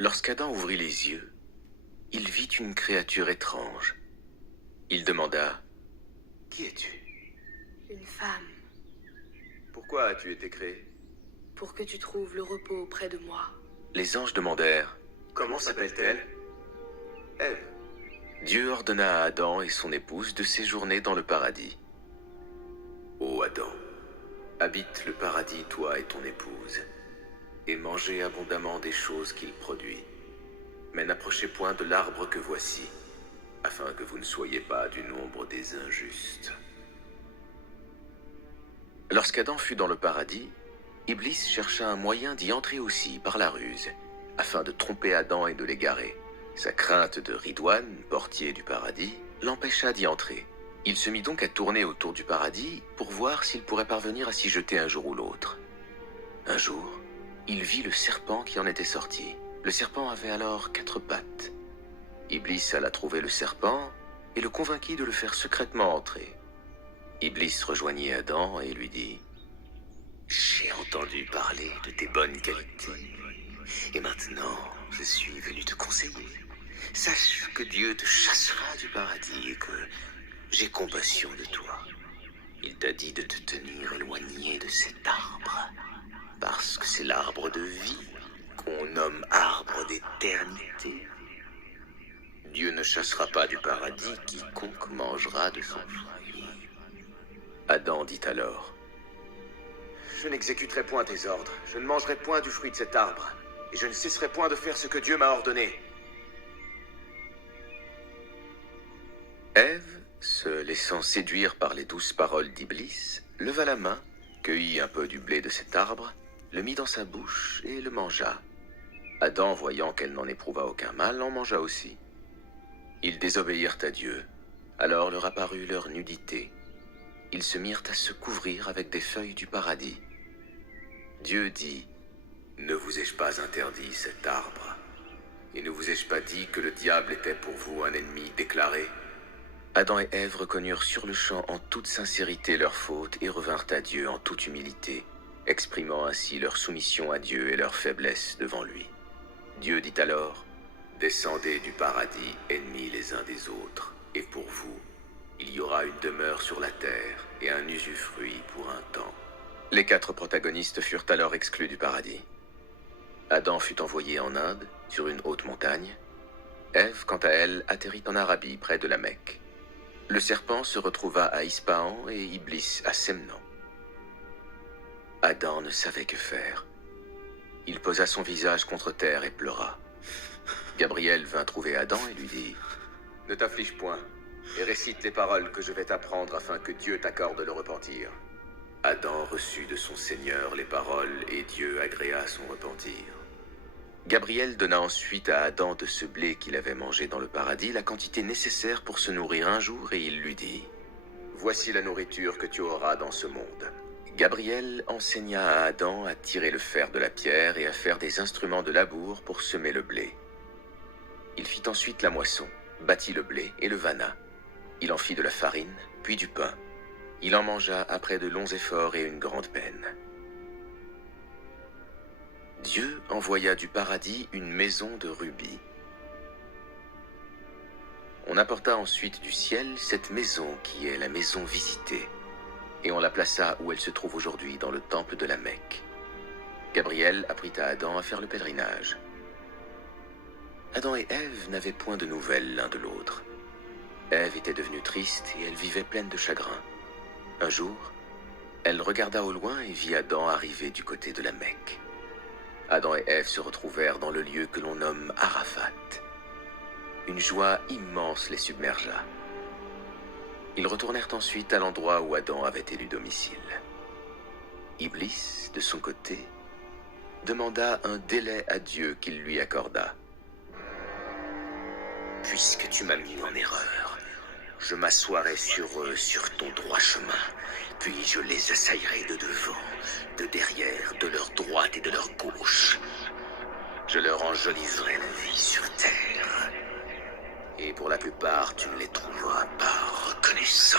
Lorsqu'Adam ouvrit les yeux, il vit une créature étrange. Il demanda « Qui es-tu » ? Une femme, Pourquoi as-tu été créé ? pour que tu trouves le repos auprès de moi. Les anges demandèrent « Comment s'appelle-t-elle » Ève. Dieu ordonna à Adam et son épouse de séjourner dans le paradis. Ô Adam, habite le paradis, toi et ton épouse, et mangez abondamment des choses qu'il produit. Mais n'approchez point de l'arbre que voici, afin que vous ne soyez pas du nombre des injustes. Lorsqu'Adam fut dans le paradis, Iblis chercha un moyen d'y entrer aussi par la ruse, afin de tromper Adam et de l'égarer. Sa crainte de Ridwan, portier du paradis, l'empêcha d'y entrer. Il se mit donc à tourner autour du paradis pour voir s'il pourrait parvenir à s'y jeter un jour ou l'autre. Un jour, il vit le serpent qui en était sorti. Le serpent avait alors 4 pattes. Iblis alla trouver le serpent et le convainquit de le faire secrètement entrer. Iblis rejoignit Adam et lui dit « J'ai entendu parler de tes bonnes qualités, et maintenant je suis venu te conseiller. Sache que Dieu te chassera du paradis et que j'ai compassion de toi. Il t'a dit de te tenir éloigné de cet arbre, parce que c'est l'arbre de vie qu'on nomme arbre d'éternité. Dieu ne chassera pas du paradis quiconque mangera de son fruit. » Adam dit alors « Je n'exécuterai point tes ordres, je ne mangerai point du fruit de cet arbre, et je ne cesserai point de faire ce que Dieu m'a ordonné. » Ève, se laissant séduire par les douces paroles d'Iblis, leva la main, cueillit un peu du blé de cet arbre, le mit dans sa bouche et le mangea. Adam, voyant qu'elle n'en éprouva aucun mal, en mangea aussi. Ils désobéirent à Dieu, alors leur apparut leur nudité. Ils se mirent à se couvrir avec des feuilles du paradis. Dieu dit « Ne vous ai-je pas interdit cet arbre? Et ne vous ai-je pas dit que le diable était pour vous un ennemi déclaré ?» Adam et Ève reconnurent sur-le-champ en toute sincérité leur faute et revinrent à Dieu en toute humilité, exprimant ainsi leur soumission à Dieu et leur faiblesse devant lui. Dieu dit alors « Descendez du paradis, ennemis les uns des autres, et pour vous, il y aura une demeure sur la terre et un usufruit pour un temps. » Les 4 protagonistes furent alors exclus du paradis. Adam fut envoyé en Inde, sur une haute montagne. Ève, quant à elle, atterrit en Arabie, près de la Mecque. Le serpent se retrouva à Ispahan et Iblis à Semnan. Adam ne savait que faire. Il posa son visage contre terre et pleura. Gabriel vint trouver Adam et lui dit « Ne t'afflige point, et récite les paroles que je vais t'apprendre afin que Dieu t'accorde le repentir. » Adam reçut de son Seigneur les paroles et Dieu agréa son repentir. Gabriel donna ensuite à Adam de ce blé qu'il avait mangé dans le paradis la quantité nécessaire pour se nourrir un jour et il lui dit « Voici la nourriture que tu auras dans ce monde. » Gabriel enseigna à Adam à tirer le fer de la pierre et à faire des instruments de labour pour semer le blé. Il fit ensuite la moisson, battit le blé et le vanna. Il en fit de la farine, puis du pain. Il en mangea après de longs efforts et une grande peine. Dieu envoya du paradis une maison de rubis. On apporta ensuite du ciel cette maison qui est la maison visitée, et on la plaça où elle se trouve aujourd'hui dans le temple de la Mecque. Gabriel apprit à Adam à faire le pèlerinage. Adam et Ève n'avaient point de nouvelles l'un de l'autre. Ève était devenue triste et elle vivait pleine de chagrin. Un jour, elle regarda au loin et vit Adam arriver du côté de la Mecque. Adam et Ève se retrouvèrent dans le lieu que l'on nomme Arafat. Une joie immense les submergea. Ils retournèrent ensuite à l'endroit où Adam avait élu domicile. Iblis, de son côté, demanda un délai à Dieu qu'il lui accorda. « Puisque tu m'as mis en erreur, je m'assoirai sur eux sur ton droit chemin, puis je les assaillerai de devant, de derrière, de leur droite et de leur gauche. Je leur enjoliverai la vie sur terre. Et pour la plupart, tu ne les trouveras pas reconnaissants.